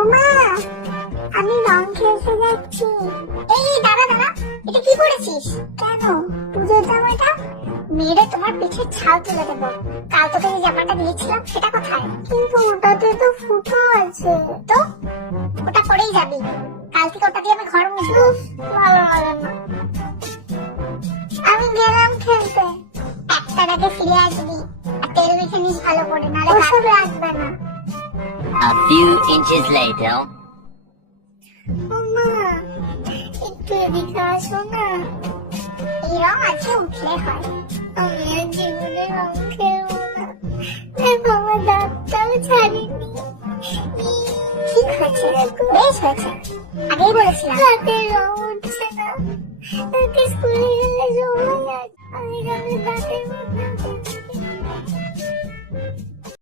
ওমা, আমি রং খেলতে যাচ্ছি। এই দাঁড়া দাঁড়া, এটা কি করেছিস? কেন, পুজোর জামাটা? মেরে তোমার পিঠে ছাল তুলে দেবো। কাল তোকে যে জামাটা দিয়েছিলাম সেটা কোথায়? কিন্তু ওটাতে তো ফুটো আছে। তো ওটা পরেই যাবি, কাল থেকে ওটা দিয়ে আমি ঘর মুছবো। ভালো লাগে না, আমি গেলাম খেলতে। একটার আগে ফিরে আসবি, আর তেল মেখে নিস ভালো করে, নাহলে ওসব লাগবে না। A few inches later. ওমা, একটু এদিকে আসো না। এই রং আজকে উঠলে হয়। আমি আর জীবনে রং খেলবো না। দেখো আমার দাঁতটাও ছাড়িনি। ঠিক হয়েছে, বেশ হয়েছে, আগেই বলেছিলাম। হাতে রং উঠছে না, হাতে স্কুলে গেলে সময় আছে। আমি তাহলে দাঁতের মধ্যে